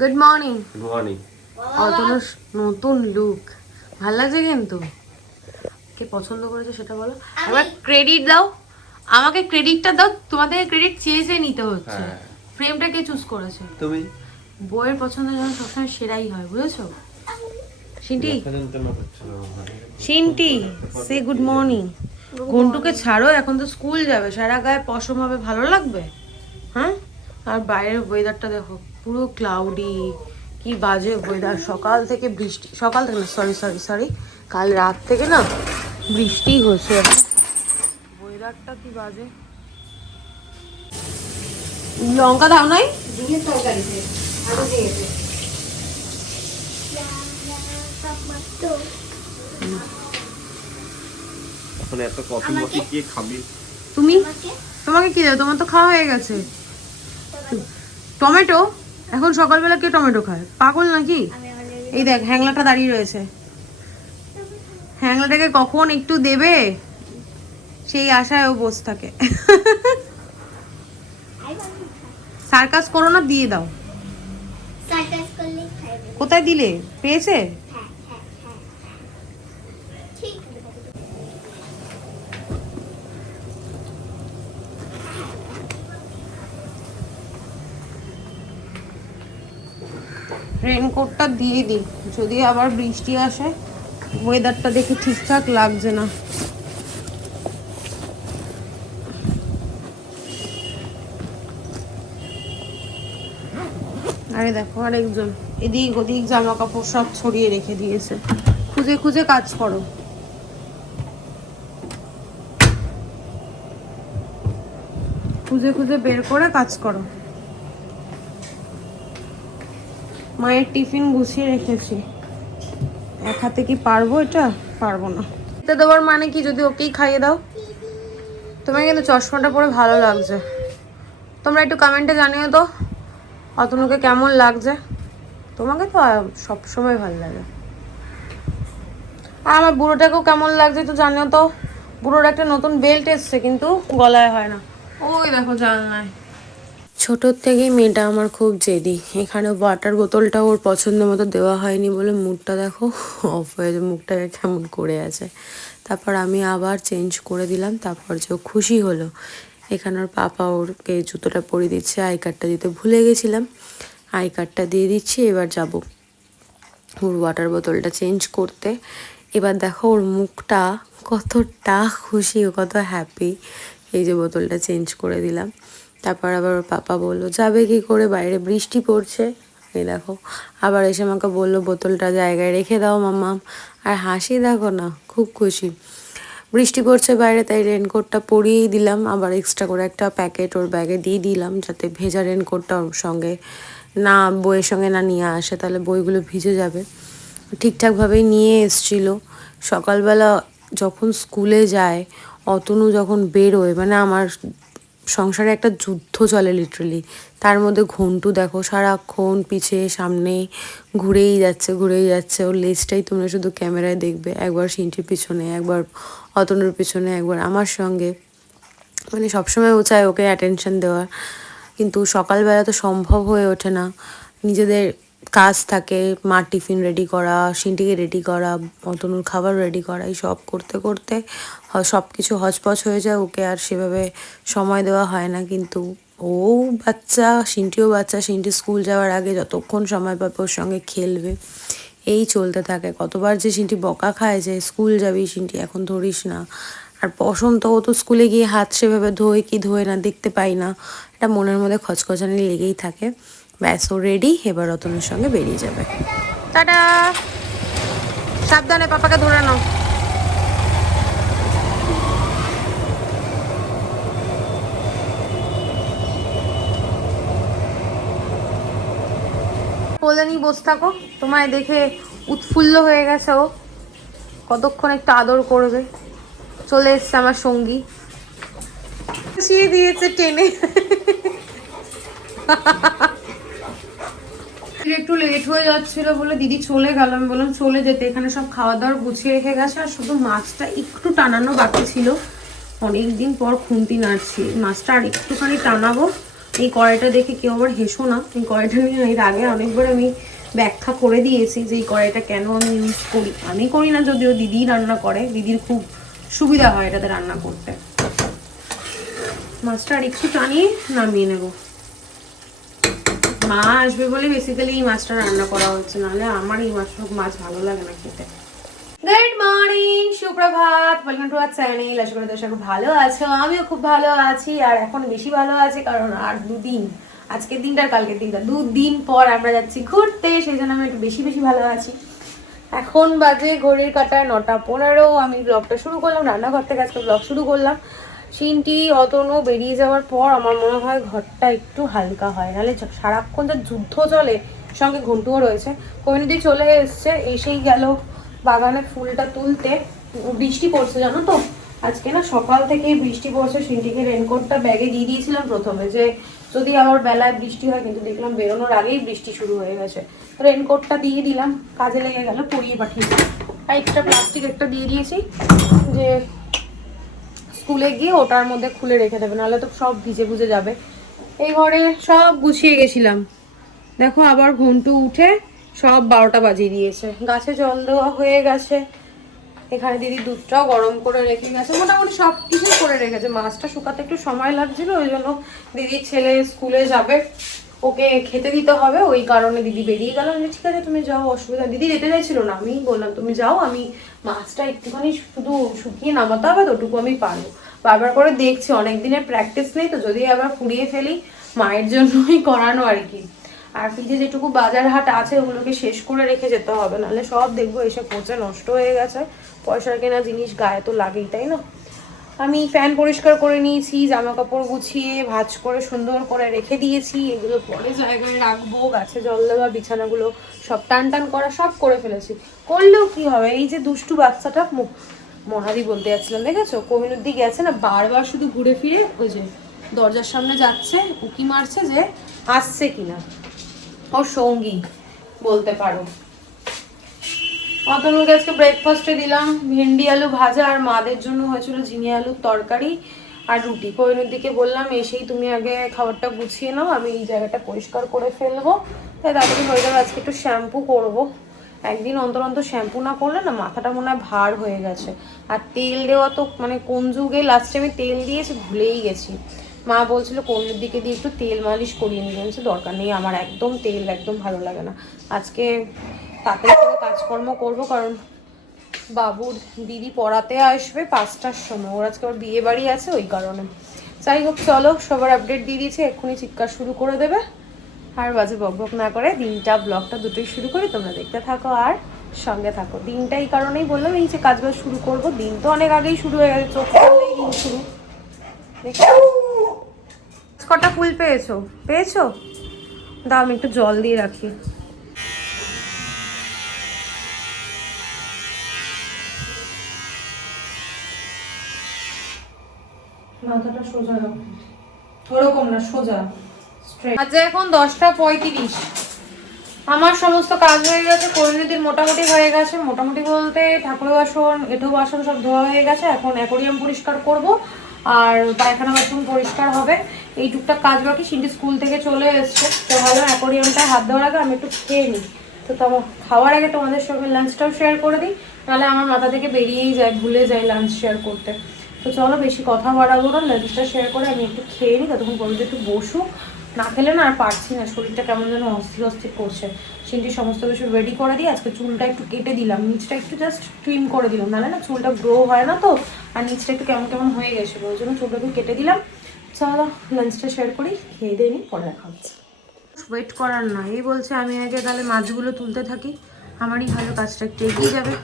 Good morning. Good morning. অতনুর নতুন look ভাল লাগছে কিন্তু। কে পছন্দ করেছে সেটা বলো। এবার ক্রেডিট দাও, আমাকে ক্রেডিটটা দাও। তোমাদের ক্রেডিট চেয়ে নিতে হচ্ছে। ফ্রেমটা কে চুজ করেছে? তুমি। বইয়ের পছন্দ যেন সবসময় সেরাই হয়, বুঝেছো? সিন্টি, সিন্টি সে গুড মর্নিং। ঘন্টুকে ছাড়ো, এখন তো স্কুল যাবে, সারা গায়ে পশম হবে, ভালো লাগবে? হ্যাঁ। আর বাইরের ওয়েদারটা দেখো, পুরো ক্লাউডি, কি বাজে ওয়েদার। সকাল থেকে বৃষ্টি, সকাল থেকে না, সরি সরি সরি, কাল রাত থেকে না বৃষ্টি হচ্ছে। ওয়েদারটা কি বাজে। লঙ্কা দাও নাই তরকারিতে, আলু দিয়েছে। এখন এত কফি মফি কি খাবি তুমি? তোমাকে কি দেবে? তোমার তো খাওয়া হয়ে গেছে। টমেটো? এখন সকালবেলা কে টমেটো খায়? পাগল নাকি? এই দেখ হ্যাংলাটা দাঁড়িয়ে রয়েছে, হ্যাংলাটাকে কখন একটু দেবে সেই আশায় ও বসে থাকে। সার্কাস করো না, দিয়ে দাও। কোথায় দিলে? পেয়েছে? রেনকোটটা দিয়ে দিই, যদি আবার বৃষ্টি আসে। ওয়েদারটা দেখে ঠিকঠাক লাগছে না। আরে দেখো আরেকজন এদিক ওদিক জামা কাপড় সব ছড়িয়ে রেখে দিয়েছে। খুঁজে খুঁজে কাজ করো। খুঁজে খুঁজে বের করে কাজ করো। মায়ের টিফিন গুছিয়ে রেখেছি, এক হাতে কি পারবো? এটা পারবো না। খেতে দেওয়ার মানে কি যদি ওকেই খাইয়ে দাও? তোমার কিন্তু চশমাটা পরে ভালো লাগছে। তোমরা একটু কমেন্টে জানিও তো অতনুকে কেমন লাগছে। তোমাকে তো সব সময় ভালো লাগে। আর আমার বুড়োটাকেও কেমন লাগছে তো জানিও তো। বুড়োর একটা নতুন বেল্ট এসছে কিন্তু গলায় হয় না। ওই দেখো জানলায়। ছোটোর থেকেই মেয়েটা আমার খুব জেদি। এখানে ওয়াটার বোতলটা ওর পছন্দ মতো দেওয়া হয়নি বলে মুখটা দেখো অফ হয়ে যায়, মুখটাকে কেমন করে আছে। তারপর আমি আবার চেঞ্জ করে দিলাম, তারপর যে ও খুশি হলো। এখানে ওর পাপা ওরকে জুতোটা পরিয়ে দিচ্ছে, আই কার্ডটা দিতে ভুলে গেছিলাম, আই কার্ডটা দিয়ে দিচ্ছি। এবার যাব ওর ওয়াটার বোতলটা চেঞ্জ করতে। এবার দেখো ওর মুখটা কতটা খুশি, ও কত হ্যাপি। এই যে বোতলটা চেঞ্জ করে দিলাম। তারপর আবার ওর পাপা বললো যাবে কি করে, বাইরে বৃষ্টি পড়ছে। এই দেখো আবার এসে আমাকে বললো বোতলটা জায়গায় রেখে দাও মাম্মা। আর হাসি দেখো না, খুব খুশি। বৃষ্টি পড়ছে বাইরে, তাই রেনকোটটা পরিয়েই দিলাম। আবার এক্সট্রা করে একটা প্যাকেট ওর ব্যাগে দিয়ে দিলাম, যাতে ভেজা রেনকোটটা ওর সঙ্গে না, বইয়ের সঙ্গে না নিয়ে আসে, তাহলে বইগুলো ভিজে যাবে। ঠিকঠাকভাবেই নিয়ে এসেছিলো। সকালবেলা যখন স্কুলে যায়, অতনু যখন বেরোয়, মানে আমার সংসারে একটা যুদ্ধ চলে লিটারেলি। তার মধ্যে ঘন্টু দেখো সারাক্ষণ পিছে সামনে ঘুরেই যাচ্ছে ঘুরেই যাচ্ছে। ওর লেজটাই তোমরা শুধু ক্যামেরায় দেখবে, একবার সিনটির পিছনে, একবার অতনুর পিছনে, একবার আমার সঙ্গে। মানে সবসময় ও চায় ওকে অ্যাটেনশন দেওয়ার, কিন্তু সকালবেলা তো সম্ভব হয়ে ওঠে না। নিজেদের কাজ থাকে, মার টিফিন রেডি করা, সিনটিকে রেডি করা, অতনুর খাবার রেডি করা, এই সব করতে করতে সব কিছু হচপচ হয়ে যায়। ওকে আর সেভাবে সময় দেওয়া হয় না। কিন্তু ও বাচ্চা, সিনটিও বাচ্চা, সিনটি স্কুল যাওয়ার আগে যতক্ষণ সময় পাবে ওর সঙ্গে খেলবে, এই চলতে থাকে। কতবার যে সিনটি বকা খায় যে স্কুল যাবি সিনটি, এখন ধরিস না। আর পশম তো ও তো স্কুলে গিয়ে হাত সেভাবে ধোয় কি ধোয় না দেখতে পাই না, এটা মনের মধ্যে খচখচানি লেগেই থাকে। ব্যাস ও রেডি, এবার রতনের সঙ্গে বেরিয়ে যাবে। টাটা, সাবধানে পাপাকে ধরে নাও। কোলে নিয়ে বসে থাকো, তোমায় দেখে উৎফুল্ল হয়ে গেছে ও, কতক্ষণ একটু আদর করবে। চলে এসছে আমার সঙ্গী, বসিয়ে দিয়েছে টেনে। একটু লেট হয়ে যাচ্ছিল বলে দিদি চলে গেল। আমি বললাম চলে যেতে, এখানে সব খাওয়া দাওয়ার গুছিয়ে রেখে গেছে। আর শুধু মাছটা একটু টানানো বাকি ছিল, অনেকদিন পর খুন্তি নাড়ছি, মাছটা আর একটুখানি টানাবো, এই কড়াইটা দেখে কেউ আবার হেসো না, এই কড়াইটা নিয়ে এর আগে অনেকবার আমি ব্যাখ্যা করে দিয়েছি যে এই কড়াইটা কেন আমি ইউজ করি। আমি করি না, যদিও দিদি রান্না করে, দিদির খুব সুবিধা হয় এটাতে রান্না করতে। মাছটা আর একটু টানিয়ে নামিয়ে নেব। মা আসবে বলে বেসিক্যালি এই মাছটা রান্না করা হচ্ছে, নাহলে আমার এই মাছ ভালো লাগে না খেতে। গুড মর্নিং, সুপ্রভাত, ওয়েলকাম টু আওয়ার চ্যানেল। আশা করি তোমরা ভালো আছো, আমিও খুব ভালো আছি। আর এখন বেশি ভালো আছি কারণ আর দুদিন, আজকের দিনটা আর কালকের দিনটা, 2 দিন পর আমরা যাচ্ছি ঘুরতে, সেই জন্য আমি একটু বেশি ভালো আছি। এখন বাজে ঘড়ির কাঁটায় 9:15। আমি ব্লগটা শুরু করলাম রান্নাঘর থেকে, আজকে ব্লগ শুরু করলাম। চিনটি অতনু বেরিয়ে যাওয়ার পর আমার মনে হয় ঘরটা একটু হালকা হয়, নাহলে সারাক্ষণ যা যুদ্ধ চলে, সঙ্গে ঘন্টুও রয়েছে। কমিনুদি চলে এসছে, এসেই গেল বাগানে ফুলটা তুলতে। বৃষ্টি পড়ছে জানো তো, আজকে না সকাল থেকেই বৃষ্টি পড়ছে। সিনটিকে রেনকোটটা ব্যাগে দিয়ে দিয়েছিলাম প্রথমে, যে যদি আবার বেলায় বৃষ্টি হয়, কিন্তু দেখলাম বেরোনোর আগেই বৃষ্টি শুরু হয়ে গেছে। রেনকোটটা দিয়ে দিলাম, কাজে লেগে গেল, পরিয়ে পাঠিয়েছি। আর এক্সট্রা প্লাস্টিক একটা দিয়ে দিয়েছি, যে স্কুলে গিয়ে ওটার মধ্যে খুলে রেখে দেবে, নাহলে তো সব ভিজে ভিজে যাবে। এই ঘরে সব গুছিয়ে গেছিলাম, দেখো আবার ঘন্টু উঠে সব 12টা বাজিয়ে দিয়েছে। গাছে জল দেওয়া হয়ে গেছে, এখানে দিদি দুধটাও গরম করে রেখে গেছে, মোটামুটি সব কিছুই করে রেখেছে। মাছটা শুকাতে একটু সময় লাগছিল, ওই জন্য দিদির ছেলে স্কুলে যাবে, ওকে খেতে দিতে হবে, ওই কারণে দিদি বেরিয়ে গেল। ঠিক আছে তুমি যাও, অসুবিধা। দিদি যেতে চাইছিল না, আমি বললাম তুমি যাও, আমি মাছটা একটুখানি শুধু শুকিয়ে নামাতে হবে, তোটুকু আমি পারবো। বারবার করে দেখছি, অনেক দিনের প্র্যাকটিস নেই তো, যদি আবার পুড়িয়ে ফেলি, মায়ের জন্যই করানো আর কি। আর ফ্রিজে যেটুকু বাজার হাট আছে ওগুলোকে শেষ করে রেখে যেতে হবে, নাহলে সব দেখবো এসে পচে নষ্ট হয়ে গেছে। পয়সার কেনা জিনিস গায়ে তো লাগেই, তাই না? আমি ফ্যান পরিষ্কার করে নিয়েছি, জামা কাপড় গুছিয়ে ভাঁজ করে সুন্দর করে রেখে দিয়েছি। এগুলো পরে জায়গায় রাখবো, গাছে জল দেওয়া, বিছানাগুলো সব টান করা সব করে ফেলেছি। করলেও কি হবে, এই যে দুষ্টু বাচ্চাটা, মনাদি বলতে যাচ্ছিলাম, দেখেছো কমিনুদ্দি গেছে না, বারবার শুধু ঘুরে ফিরে ওই যে দরজার সামনে যাচ্ছে, উকি মারছে যে আসছে কিনা, ওর সঙ্গী বলতে পারো। অতনুকে আজকে ব্রেকফাস্টে দিলাম ভেন্ডি আলু ভাজা, আর মাদের জন্য হয়েছিল ঝিঙে আলুর তরকারি আর রুটি। কোহিনুর দিকে বললাম এসেই তুমি আগে খাবারটা গুছিয়ে নাও, আমি এই জায়গাটা পরিষ্কার করে ফেলবো, তাই তাড়াতাড়ি হয়ে যাবে। আজকে একটু শ্যাম্পু করবো, একদিন অন্তর অন্তর শ্যাম্পু না করলে না মাথাটা মনে হয় ভার হয়ে গেছে। আর তেল দেওয়া তো মানে কোন যুগে লাস্টে আমি তেল দিয়েছি ভুলেই গেছি। মা বলছিল কোহিনুর দিকে দিয়ে একটু তেল মালিশ করিয়ে নিয়ে, বলছে দরকার নেই, আমার একদম তেল একদম ভালো লাগে না। আজকে তাড়াতাড়ি করে কাজকর্ম করবো, কারণ বাবুর দিদি পড়াতে আসবে 5টার সময়, ওর আজকে ওর বিয়ে বাড়ি আছে, ওই কারণে। যাই হোক চলো, সবার আপডেট দিয়ে দিয়েছি, এক্ষুনি চিৎকার শুরু করে দেবে। আর বাজে বকবক না করে দিনটা ব্লগটা দুটোই শুরু করি, তোমরা দেখতে থাকো আর সঙ্গে থাকো। দিনটা এই কারণেই বললাম, এই যে কাজবাজ শুরু করব, দিন তো অনেক আগেই শুরু হয়ে গেছে, চোখ খুললেই দিন শুরু। কটা ফুল পেয়েছো? দাও আমি একটু জল দিয়ে রাখি। মাথাটা সোজা রাখো, ওরকম না, সোজা স্ট্রেট। আচ্ছা এখন 10:35, আমার সমস্ত কাজ হয়ে গেছে, কোহিনুদির মোটামুটি হয়ে গেছে। মোটামুটি বলতে ঠাকুর বাসন, এঁঠো বাসন সব ধোয়া হয়ে গেছে। এখন অ্যাকোরিয়াম পরিষ্কার করব আর পায়খানা বাথরুম পরিষ্কার হবে, এই টুকটাক কাজ বাকি। সিন্টি স্কুল থেকে চলে এসছে, তো ভালো অ্যাকোরিয়ামটায় হাত দেওয়ার আগে আমি একটু খেয়ে নিই। তো খাওয়ার আগে তোমাদের সঙ্গে লাঞ্চটাও শেয়ার করে দিই, নাহলে আমার মাথা থেকে বেরিয়েই যায়, ভুলে যাই লাঞ্চ শেয়ার করতে। তো চলো বেশি কথা বাড়াবো না, লাঞ্চটা শেয়ার করে আমি একটু খেয়ে নিই, ততক্ষণ বলতে একটু বসুক। না খেলে না আর পারছি না, শরীরটা কেমন যেন অস্থির করছে। সিন্টি সমস্ত কিছু রেডি করে দিই, আজকে চুলটা একটু কেটে দিলাম, নিচটা একটু জাস্ট ট্রিম করে দিলাম, নাহলে না চুলটা গ্রো হয় না তো, আর নিচটা একটু কেমন হয়ে গেছিলো, ওই জন্য চুলটা একটু কেটে দিলাম। চলো লাঞ্চটা শেয়ার করি, খেয়ে দিয়ে নিই, পরে দেখা হচ্ছে। ওয়েট করার না, এই বলছে আমি আগে তাহলে মাছগুলো তুলতে থাকি, আমারই ভালো, কাজটা একটু এগিয়ে যাবে।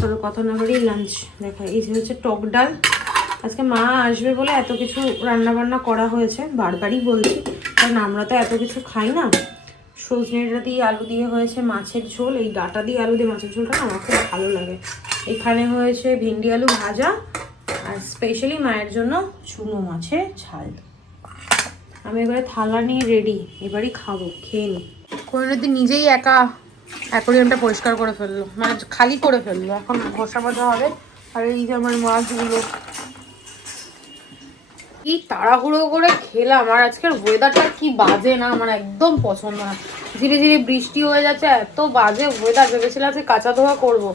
চলো কথা না করেই লাঞ্চ দেখা। এই যে হচ্ছে টক ডাল, আজকে মা আসবে বলে এত কিছু রান্না বান্না করা হয়েছে, বারবারই বলছি, কারণ আমরা তো এত কিছু খাই না। সজনেটা দিয়ে আলু দিয়ে হয়েছে মাছের ঝোল, এই ডাটা দিয়ে আলু দিয়ে মাছের ঝোলটা আমার খুব ভালো লাগে। এখানে হয়েছে ভেন্ডি আলু ভাজা, আর স্পেশালি মায়ের জন্য চুনো মাছের ঝাল। আমি এবারে থালা নিয়ে রেডি, এবারই খাবো, খেয়ে নিই। কোহিনুদ্দিন নিজেই একা অ্যাকোরিয়ামটা পরিষ্কার করে ফেললো, মানে খালি করে ফেললো, এখন ঘষা মাজা হবে। আর এই যে আমার মাছগুলো কি তাড়াহুড়ো করে খেলাম, আর আজকের ওয়েদারটা কি বাজে না, আমার একদম পছন্দ না। ধীরে ধীরে বৃষ্টি হয়ে যাচ্ছে, এত বাজে ওয়েদার। ভেবেছিলাম যে কাঁচা ধোয়া করবো,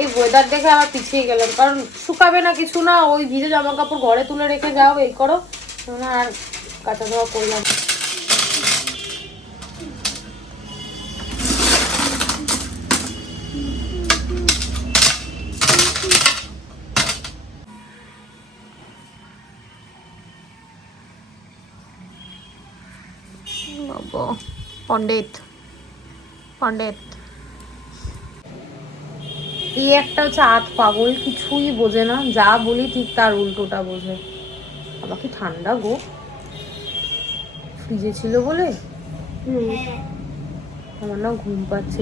এই ওয়েদার দেখে আবার পিছিয়ে গেলাম, কারণ শুকাবে না কিছু না, ওই ভিজে জামা কাপড় ঘরে তুলে রেখে যাও, এই করো না, আর কাঁচা ধোয়া করলাম। পণ্ডিত পণ্ডিত এই একটা হচ্ছে আত পাগল, কিছুই বোঝে না, যা বলি ঠিক তার উল্টোটা বোঝে। আবার কি ঠান্ডা গো, ফ্রিজে ছিল বলে। আমার না ঘুম পাচ্ছে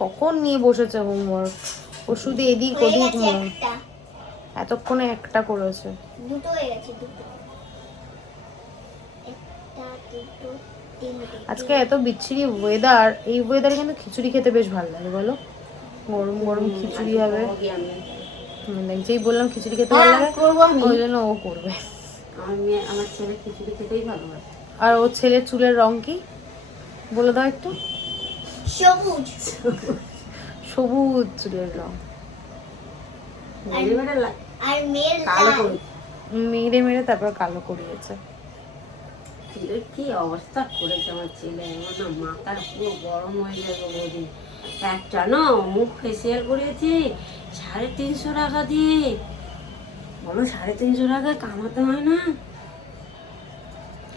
কখন নিয়ে বসেছে হোমওয়ার্ক, ও শুধু এদিক ওদিক এতক্ষণে একটা করেছে। দুটো হয়ে গেছে, দুটো, একটা, দুটো, তিনটে। আজকে এত বিচ্ছিরি ওয়েদার, এই ওয়েদারে কিন্তু খিচুড়ি খেতে বেশ ভালো লাগে বলো, গরম গরম খিচুড়ি হবে। যেই বললাম খিচুড়ি খেতে ভালো লাগে, ওই জন্য ও করবে। আমার ছেলে খিচুড়ি খেতেই ভালোবাসে। আর ওর ছেলের চুলের রং কি বলে দাও একটু। সবুজ। সবুজ চুলের রং, আর মেয়ের লাল। মেরে মেরে তারপর কালো করিয়েছে। কি অবস্থা করেছে আমার ছেলে, আমার না মাথা পুরো গরম হয়ে যাবে বৌদি। একটা না মুখ ফেসিয়াল করিয়েছি 350 টাকা দিয়ে, বলো 350 টাকায় কামাতে হয় না?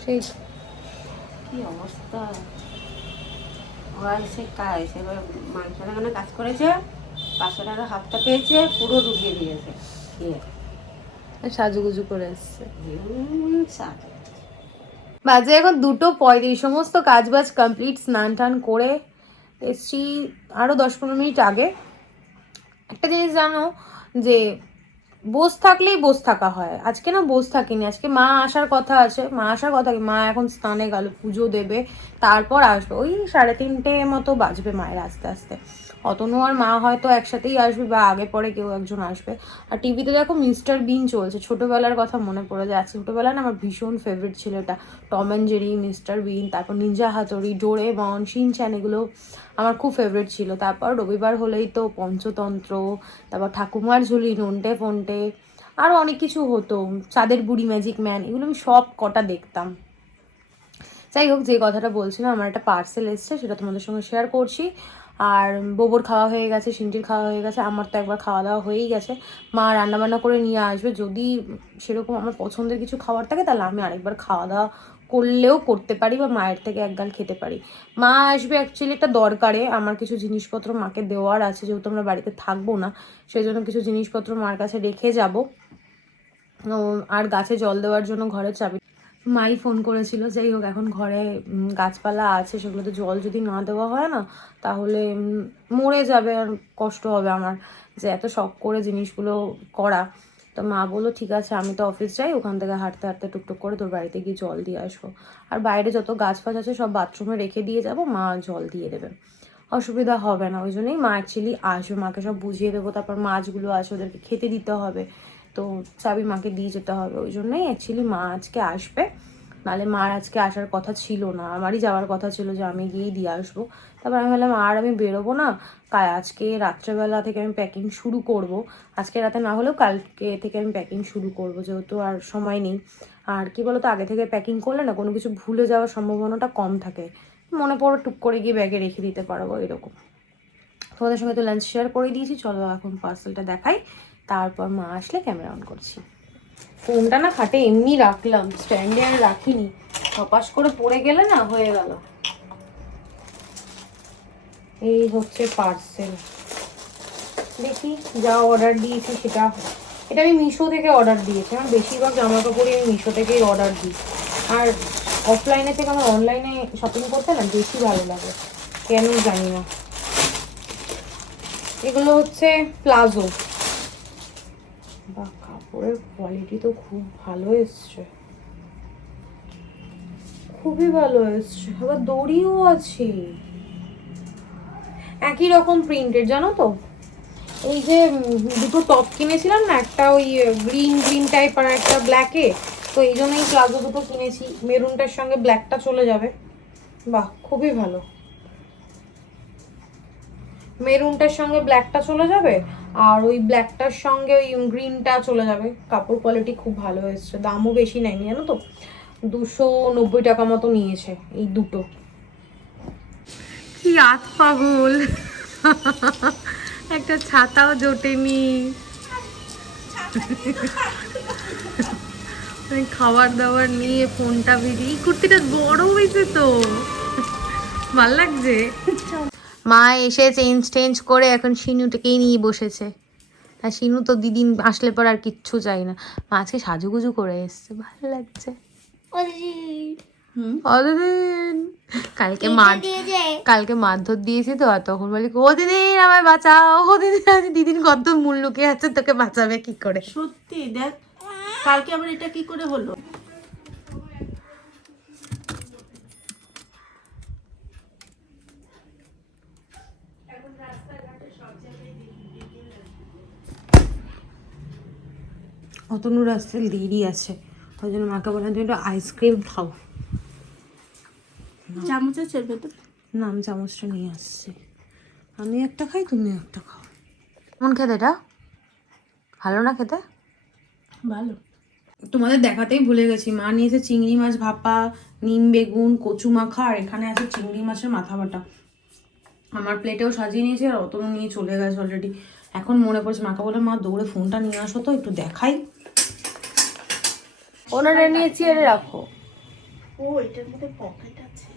সেই কি অবস্থা। ওরা এসে মাংস লাগানো কাজ করেছে, 500 টাকা হাফটা পেয়েছে, পুরো ডুবিয়ে দিয়েছে খেয়ে। সাজুগুজু করে এসছে। সাজু বাজে এখন 2:35, সমস্ত কাজ বাজ কমপ্লিট, স্নান টান করে এসছি আরো 10-15 মিনিট আগে। একটা জিনিস জানো, যে বস থাকলেই বস থাকা হয়, আজকে না বস থাকিনি, আজকে মা আসার কথা আছে, মা আসার কথা কি, মা এখন স্নানে গেল, পুজো দেবে, তারপর আসবে, ওই 3:30 মতো বাজবে মায়ের আসতে আসতে। অতনু আর মা হয়তো একসাথেই আসবে, বা আগে পরে কেউ একজন আসবে। আর টিভিতে দেখো মিস্টার বিন চলছে, ছোটবেলার কথা মনে পড়ে যাচ্ছে। ছোটবেলায় না আমার ভীষণ ফেভারিট ছিল এটা, টম অ্যান্ড জেরি, মিস্টার বিন, তারপর নিনজা হাতড়ি, ডোরেমন, শিনচ্যান, এগুলো আমার খুব ফেভারিট ছিল। তারপর রবিবার হলেই তো পঞ্চতন্ত্র, তারপর ঠাকুমার ঝুলি, নন্টে ফন্টে, আরও অনেক কিছু হতো, চাঁদের বুড়ি, ম্যাজিক ম্যান, এগুলো আমি সব কটা দেখতাম। যাই হোক, যে কথাটা বলছিলাম, আমার একটা পার্সেল এসছে, সেটা তোমাদের সঙ্গে শেয়ার করছি। আর বোবর খাওয়া হয়ে গেছে, সিন্টির খাওয়া হয়ে গেছে, আমার তো একবার খাওয়া দাওয়া হয়েই গেছে। মা রান্নাবান্না করে নিয়ে আসবে, যদি সেরকম আমার পছন্দের কিছু খাবার থাকে তাহলে আমি আরেকবার খাওয়া দাওয়া করলেও করতে পারি, বা মায়ের থেকে এক গাল খেতে পারি। মা আসবে অ্যাকচুয়ালি একটা দরকারে, আমার কিছু জিনিসপত্র মাকে দেওয়ার আছে, যেহেতু আমরা বাড়িতে থাকবো না, সেই জন্য কিছু জিনিসপত্র মার কাছে রেখে যাব। আর গাছে জল দেওয়ার জন্য ঘরের চাবি মাই ফোন করেছিল। যাই হোক, এখন ঘরে গাছপালা আছে, সেগুলোতে জল যদি না দেওয়া হয় না, তাহলে মরে যাবে, আর কষ্ট হবে আমার, যে এত শখ করে জিনিসগুলো করা। তো মা বললো ঠিক আছে, আমি তো অফিস যাই, ওখান থেকে হাঁটতে হাঁটতে টুকটুক করে তোর বাড়িতে গিয়ে জল দিয়ে আসবো। আর বাইরে যত গাছ ফাছ আছে সব বাথরুমে রেখে দিয়ে যাব, মা জল দিয়ে দেবে, অসুবিধা হবে না। ওই জন্যই মা অ্যাকচুয়ালি আসবে, মাকে সব বুঝিয়ে দেবো, তারপর মাছগুলো আছে ওদেরকে খেতে দিতে হবে, তো চাবি মাকে দিয়ে যেতে হবে। ওই জন্যই অ্যাকচুয়ালি মা আজকে আসবে, নাহলে মার আজকে আসার কথা ছিল না, আমারই যাওয়ার কথা ছিল, যে আমি গিয়েই দিয়ে আসবো। তারপর আমি ভাবলাম আর আমি বেরোবো না, আজকে রাত্রেবেলা থেকে আমি প্যাকিং শুরু করব, আজকে রাতে না হলেও কালকে থেকে আমি প্যাকিং শুরু করব, যেহেতু আর সময় নেই। আর কি বলতো, আগে থেকে প্যাকিং করলে না কোনো কিছু ভুলে যাওয়ার সম্ভাবনাটা কম থাকে, মনে পড়ে টুক করে গিয়ে ব্যাগে রেখে দিতে পারবো, এরকম। তোমাদের সঙ্গে তো লাঞ্চ শেয়ার করে দিয়েছি, চলো এখন পার্সেলটা দেখাই, তারপর মা আসলে ক্যামেরা অন করছি। ফোনটা না খাটে এমনি রাখলাম, স্ট্যান্ডে আর রাখিনি, হপাস করে পড়ে গেলে না হয়ে গেল। এই হচ্ছে পার্সেল, দেখি যা অর্ডার দিয়েছি সেটা, এটা আমি মিশো থেকে অর্ডার দিয়েছি, আমার বেশিরভাগ জামা কাপড়ই আমি মিশো থেকেই অর্ডার দিই। আর অফলাইনে থেকে আমার অনলাইনে শপিং করতে না বেশি ভালো লাগে, কেন জানি না। এগুলো হচ্ছে প্লাজো, বা কাপড়ের কোয়ালিটি তো খুব ভালো এসছে, খুবই ভালো এসছে, আবার দড়িও আছে, একই রকম প্রিন্টের, জানো তো। এই যে দুটো টপ কিনেছিলাম না, একটা ওই গ্রিন টাইপ আর একটা ব্ল্যাকে, তো এই জন্য এই প্লাজো দুটো কিনেছি। মেরুনটার সঙ্গে ব্ল্যাকটা চলে যাবে। বাহ, খুবই ভালো। মেরুনটার সঙ্গে ব্ল্যাকটা চলে যাবে, আর ওই ব্ল্যাকটার সঙ্গে ওই গ্রিনটা চলে যাবে। কাপড় কোয়ালিটি খুব ভালো এসছে, দামও বেশি নেয়নি জানো তো, 290 টাকা মতো নিয়েছে এই দুটো। কি আত পাগল, একটা ছাতাও জোটেনি। খাবার দাবার নিয়ে ফোনটা বেরিয়ে, কুর্তিটা বড় হয়েছে তো, ভাল লাগছে। মা এসে চেঞ্জ করে এখন শিনুটাকেই নিয়ে বসেছে। আর শিনু তো দিদি আসলে পর আর কিচ্ছু চাই না। মা আজকে সাজুগুজু করে এসছে, ভালো লাগছে। কালকে মারধর দিয়েছি তো, আর তখন বলি ও দিদি আমায় বাঁচাও, ও দিদি। দিদির কত মূল লুকিয়ে আছে, তোকে বাঁচাবে কি করে? সত্যি দেখ, কালকে আবার এটা কি করে হলো? অতনুর আসতে দেরি আছে, ওই জন্য মাকে বললাম তুমি একটু আইসক্রিম খাও। চামচ আছে ভেতর? না, আমি চামচটা নিয়ে আসছি। আমি একটা খাই, তুমি একটা খাও। কেমন খেতে এটা? ভালো না খেতে? ভালো। তোমাদের দেখাতেই ভুলে গেছি, মা নিয়েছে চিংড়ি মাছ ভাপা, নিম বেগুন, কচু মাখা, আর এখানে আছে চিংড়ি মাছের মাথা বাটা। আমার প্লেটেও সাজিয়ে নিয়েছে, আর অতনু নিয়ে চলে গেছে অলরেডি। এখন মনে পড়ছে, মাকে বলে মা দৌড়ে ফোনটা নিয়ে আসো তো, একটু দেখাই। ওনারা নিয়ে চেয়ারে রাখো। ও, এটার মধ্যে পকেট আছে।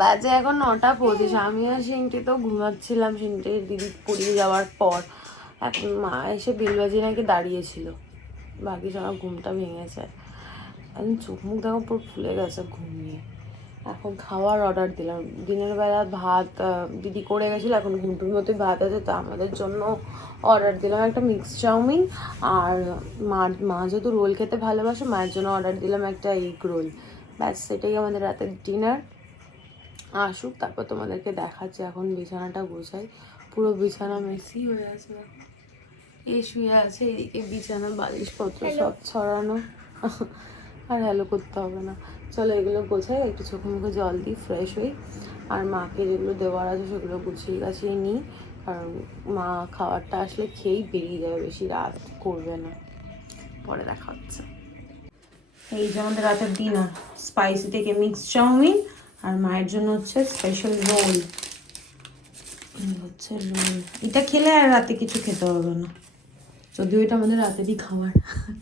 বাজে এখন 9:25। আমি আর সিনটি তো ঘুমাচ্ছিলাম, সিনটির দিদি পড়িয়ে যাওয়ার পর। এখন মা এসে বিলবাজি নাকি দাঁড়িয়েছিল, বাকি সবার ঘুমটা ভেঙেছে। এখন চোখ মুখ দেখো পুরো ফুলে গেছে ঘুমিয়ে। এখন খাওয়ার অর্ডার দিলাম। দিনের বেলা ভাত দিদি করে গেছিলো, এখন ঘুমটুর মতোই ভাত আছে, তো আমাদের জন্য অর্ডার দিলাম একটা মিক্স চাউমিন। আর মা যেহেতু রোল খেতে ভালোবাসে, মায়ের জন্য অর্ডার দিলাম একটা এগ রোল। ব্যাস, সেটাই আমাদের রাতের ডিনার। আসুক তারপর তোমাদেরকে দেখাচ্ছি। এখন বিছানাটা গোছাই, পুরো বিছানা মেসি হয়ে আছে। এই শুয়ে আছে, এদিকে বিছানা বালিশপত্র সব ছড়ানো। আর হ্যালো করতে হবে না, চলো এগুলো গোছাই, একটু চোখে মুখে জল দিই, ফ্রেশ হই। আর মাকে যেগুলো দেওয়ার আছে সেগুলো গুছিয়ে গাছিয়ে নিই, কারণ মা খাবারটা আসলে খেয়েই বেরিয়ে যাবে, বেশি রাত করবে না। পরে দেখা হচ্ছে। এই যে আমাদের রাতের ডিনার, স্পাইসি থেকে মিক্স চাউমিন, আর মায়ের জন্য হচ্ছে স্পেশাল রোল। হচ্ছে রোল, এটা খেলে আর রাতে কিছু খেতে হবে না, যদিও এটা আমাদের রাতেরই খাবার,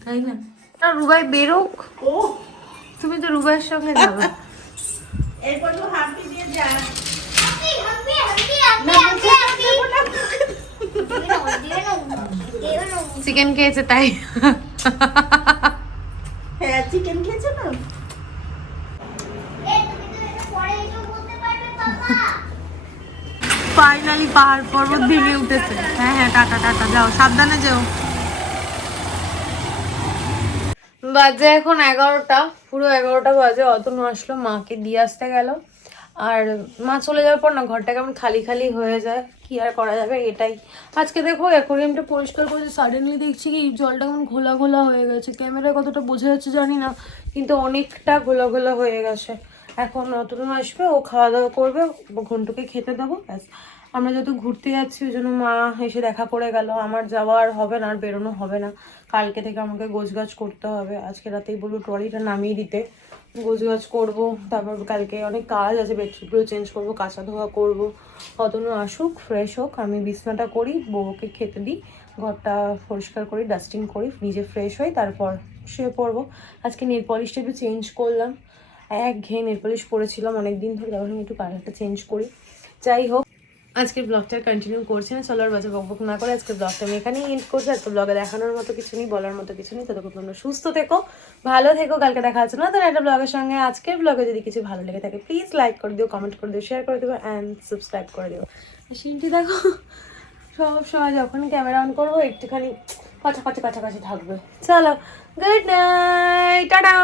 তাই না? না, রুবাই বেরোক, ও, তুমি তো রুবাইয়ের সঙ্গে যাবে। এরপর তো হাঁপি দিয়ে যা। চিকেন খেয়েছে তাই। হ্যাঁ, চিকেন খেয়েছো না? ফাইনালি পাহাড় পর্বত ভেঙে উঠেছে। হ্যাঁ হ্যাঁ, টাটা টাটা, যাও সাবধানে যাও। বাজে এখন 11টা, পুরো 11টা বাজে। অতনু আসলো, মাকে দিয়ে আসতে গেল। আর মা চলে যাওয়ার পর না ঘরটা কেমন খালি খালি হয়ে যায়, কি আর করা যাবে এটাই। আজকে দেখো অ্যাকোয়ারিয়ামটা পরিষ্কার করেছে, সাডেনলি দেখছি কি জলটা কেমন ঘোলা ঘোলা হয়ে গেছে। ক্যামেরায় কতটা বোঝা যাচ্ছে জানি না, কিন্তু অনেকটা ঘোলা ঘোলা হয়ে গেছে। এখন অতনু আসবে, ও খাওয়া দাওয়া করবে, ঘন্টুকে খেতে দেবো, ব্যাস। আমরা যেহেতু ঘুরতে যাচ্ছি ওই জন্য মা এসে দেখা করে গেল। আমার যাওয়া আর হবে না, আর বেরোনো হবে না। কালকে থেকে আমাকে গোছগাছ করতে হবে। আজকে রাতেই বলবো ট্রলিটা নামিয়ে দিতে, গোছগাছ করবো। তারপর কালকে অনেক কাজ আছে, বেডশিটগুলো চেঞ্জ করবো, কাঁচা ধোয়া করবো। অতনু আসুক, ফ্রেশ হোক, আমি বিছনাটা করি, বউকে খেতে দিই, ঘরটা পরিষ্কার করি, ডাস্টিং করি, নিজে ফ্রেশ হই, তারপর শুয়ে পড়বো। আজকে নেল পলিশটা একটু চেঞ্জ করলাম, একঘেয়ে নেল পলিশ পরেছিলাম অনেকদিন ধরে, তখন একটু কালারটা চেঞ্জ করি। যাই হোক, আজকের ব্লগটা কন্টিনিউ করছি না, চলো আর বাজে বকবক না করে আজকের ব্লগটা আমি এখানেই এন্ড করছি। আজকে ব্লগে দেখানোর মতো কিছু নেই, বলার মতো কিছু নেই। ততক্ষণ তোমরা সুস্থ থেকো, ভালো থেকো, কালকে দেখা হচ্ছে নতুন একটা ব্লগের সঙ্গে। আজকের ব্লগে যদি কিছু ভালো লেগে থাকে প্লিজ লাইক করে দিও, কমেন্ট করে দিও, শেয়ার করে দিও অ্যান্ড সাবস্ক্রাইব করে দিও। আর সিনটি দেখো সব সময় যখন ক্যামেরা অন করবো একটুখানি কাছাকাছি থাকবে। চলো, গুড নাইট, টাটা।